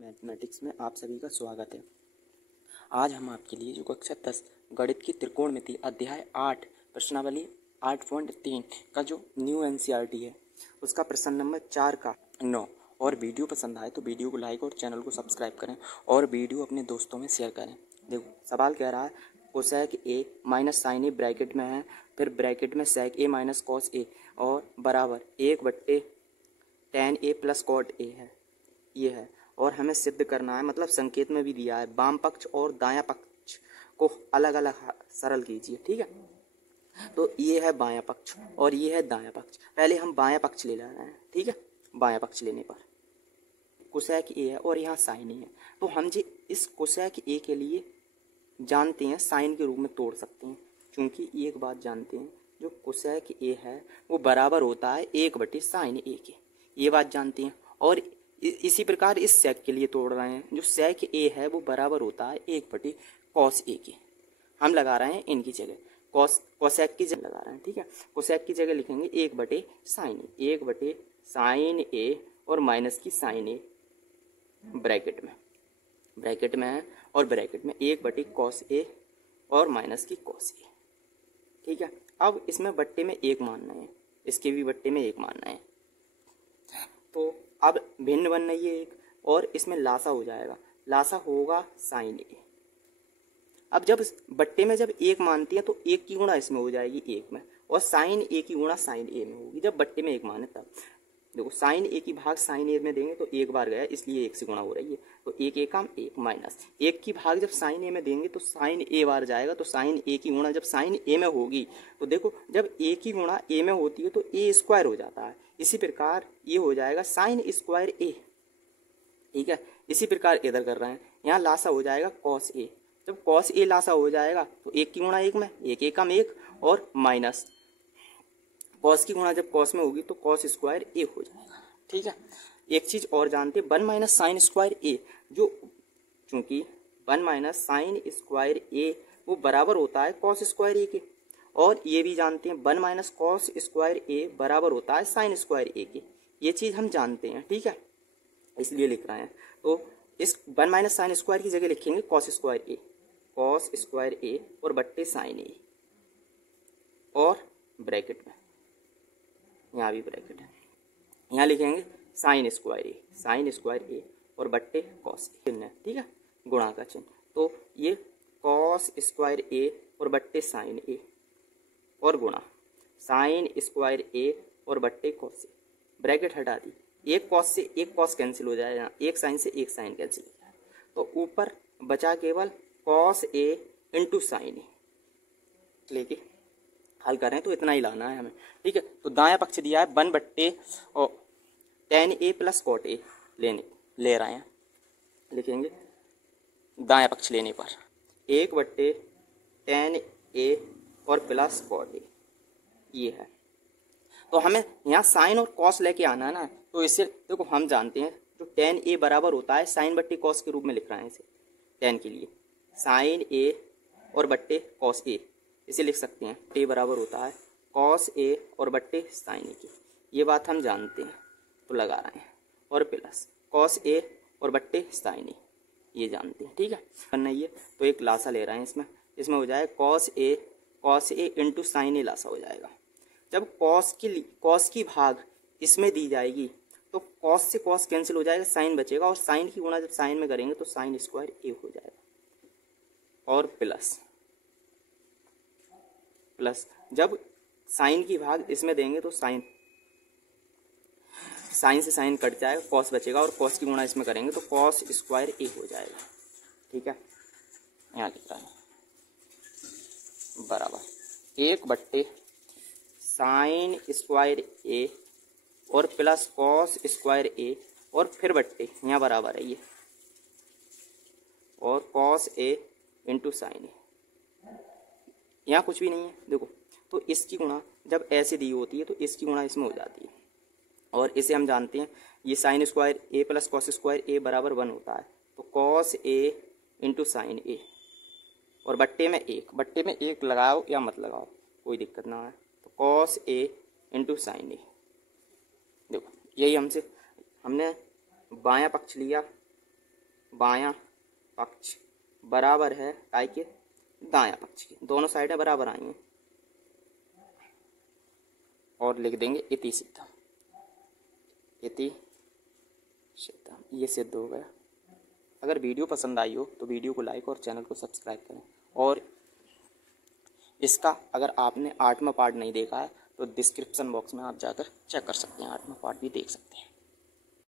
Mathematics में आप सभी का स्वागत है। आज हम आपके लिए जो कक्षा 10 गणित की त्रिकोणमिति अध्याय 8 प्रश्नावली 8.3 का जो न्यू एनसीईआरटी है उसका प्रश्न नंबर 4 का 9 और वीडियो पसंद आए तो वीडियो को लाइक और चैनल को सब्सक्राइब करें और वीडियो अपने दोस्तों में शेयर करें। देखो सवाल कह रहा है cosec A minus sine A bracket में है, फिर ब्रैकेट में सेक ए माइनस कॉस ए और बराबर 1/tan A plus cot A है। ये है और हमें सिद्ध करना है, मतलब संकेत में भी दिया है वाम पक्ष और दायां पक्ष को अलग अलग सरल कीजिए। ठीक है, तो ये है बायां पक्ष और ये है दायां पक्ष। पहले हम बायां पक्ष ले रहे हैं। ठीक है, बायां पक्ष लेने पर कोसेक ए है और यहाँ साइन ए है, तो हम जी इस कोसेक ए के लिए जानते हैं साइन के रूप में तोड़ सकते हैं, क्योंकि एक बात जानते हैं जो कोसेक ए है वो बराबर होता है 1/sin ए के, ये बात जानते हैं। और इसी प्रकार इस सेक के लिए तोड़ रहे हैं, जो सेक ए है वो बराबर होता है 1/cos ए के। हम लगा रहे हैं इनकी जगह कोसेक की जगह लगा रहे हैं। ठीक है, कोसेक की जगह लिखेंगे 1/sin ए, 1/sin ए और माइनस की साइन ए ब्रैकेट में है और ब्रैकेट में 1/cos ए और माइनस की cos ए। ठीक है, अब इसमें बट्टे में 1 मानना है, इसके भी बट्टे में 1 मानना है, तो अब भिन्न बनना है एक और इसमें लासा हो जाएगा, लासा होगा साइन ए। अब जब बट्टे में जब 1 मानती है तो 1 की गुणा इसमें हो जाएगी 1 में, और साइन ए की गुणा साइन ए में होगी जब बट्टे में 1 माने तब। देखो साइन ए की भाग साइन ए में देंगे तो 1 बार गया, इसलिए 1 से गुणा हो रही है, तो 1 एकम 1 माइनस 1 की भाग जब साइन ए में देंगे तो साइन ए बार जाएगा, तो साइन ए की गुणा जब साइन ए में होगी तो देखो जब ए की गुणा ए में होती है तो ए स्क्वायर हो जाता है, इसी प्रकार ये हो जाएगा साइन स्क्वायर ए। ठीक है, इसी प्रकार इधर कर रहे हैं, यहाँ लासा हो जाएगा कॉस ए, जब कॉस ए लासा हो जाएगा तो 1 की गुणा 1 में 1 एकम 1 और माइनस कॉस की गुणा जब कॉस में होगी तो कॉस स्क्वायर ए हो जाएगा। ठीक है, एक चीज और जानते 1 माइनस साइन स्क्वायर ए, जो चूंकि 1 माइनस साइन स्क्वायर ए वो बराबर होता है कॉस स्क्वायर ए के, और ये भी जानते हैं 1 माइनस कॉस स्क्वायर ए बराबर होता है साइन स्क्वायर ए के, ये चीज हम जानते हैं। ठीक है, इसलिए लिख रहे हैं, तो इस 1 माइनस साइन स्क्वायर की जगह लिखेंगे कॉस स्क्वायर ए और बट्टे साइन ए, और ब्रैकेट में यहाँ भी ब्रैकेट है, यहाँ लिखेंगे साइन स्क्वायर ए और बट्टे कॉस चिन्ह है। ठीक है, गुणा का चिन्ह, तो ये कॉस स्क्वायर ए और बट्टे साइन ए और गुणा साइन स्क्वायर ए और बट्टे कॉस ए, ब्रैकेट हटा दी, एक कॉस से एक कॉस कैंसिल हो जाएगा, एक साइन से एक साइन कैंसिल हो जाएगा, तो ऊपर बचा केवल कॉस ए इंटू साइन ए, लेके हल करें तो इतना ही लाना है हमें। ठीक है, तो दायां पक्ष दिया है 1/tan A plus cot A ले रहे हैं, लिखेंगे दायां पक्ष लेने पर 1/tan ए और प्लस कॉट ए, ये है। तो हमें यहाँ साइन और कॉस लेके आना है ना, तो इससे देखो हम जानते हैं जो tan ए बराबर होता है साइन बट्टे कॉस के रूप में लिख रहे हैं इसे, tan के लिए साइन ए और बट्टे कॉस ए, इसे लिख सकते हैं ए बराबर होता है कॉस ए और बट्टे साइन ए की, ये बात हम जानते हैं तो लगा रहे हैं, और प्लस कॉस ए और बट्टे साइन ए, ये जानते हैं। ठीक है, करना ये तो एक लासा ले रहे हैं, इसमें हो जाएगा कॉस ए इंटू साइन ए लासा हो जाएगा। जब कॉस की भाग इसमें दी जाएगी तो कॉस से कॉस कैंसिल हो जाएगा, साइन बचेगा, और साइन की गुणा जब साइन में करेंगे तो साइन स्क्वायर ए हो जाएगा, और प्लस जब साइन की भाग इसमें देंगे तो साइन से साइन कट जाएगा, कॉस बचेगा, और कॉस की गुणा इसमें करेंगे तो कॉस स्क्वायर ए हो जाएगा। ठीक है, यहाँ लिख रहा है बराबर 1/sin स्क्वायर ए और प्लस कॉस स्क्वायर ए और फिर बट्टे यहाँ बराबर है ये, और कॉस ए इंटू साइन ए, यहाँ कुछ भी नहीं है। देखो तो इसकी गुणा जब ऐसे दी होती है तो इसकी गुणा इसमें हो जाती है, और इसे हम जानते हैं ये साइन स्क्वायर ए प्लस कॉस स्क्वायर ए बराबर 1 होता है, तो कॉस ए इंटू साइन ए, और बट्टे में 1 लगाओ या मत लगाओ कोई दिक्कत ना है, तो कॉस ए इंटू साइन ए। देखो यही हमने बायां पक्ष लिया बायां पक्ष बराबर है काय के दायां पक्ष के, दोनों साइडें बराबर आई हैं। और लिख देंगे इति सिद्धम, इति सिद्धम, ये सिद्ध हो गया। अगर वीडियो पसंद आई हो तो वीडियो को लाइक और चैनल को सब्सक्राइब करें। और इसका अगर आपने 8वां पार्ट नहीं देखा है तो डिस्क्रिप्शन बॉक्स में आप जाकर चेक कर सकते हैं, 8वां पार्ट भी देख सकते हैं।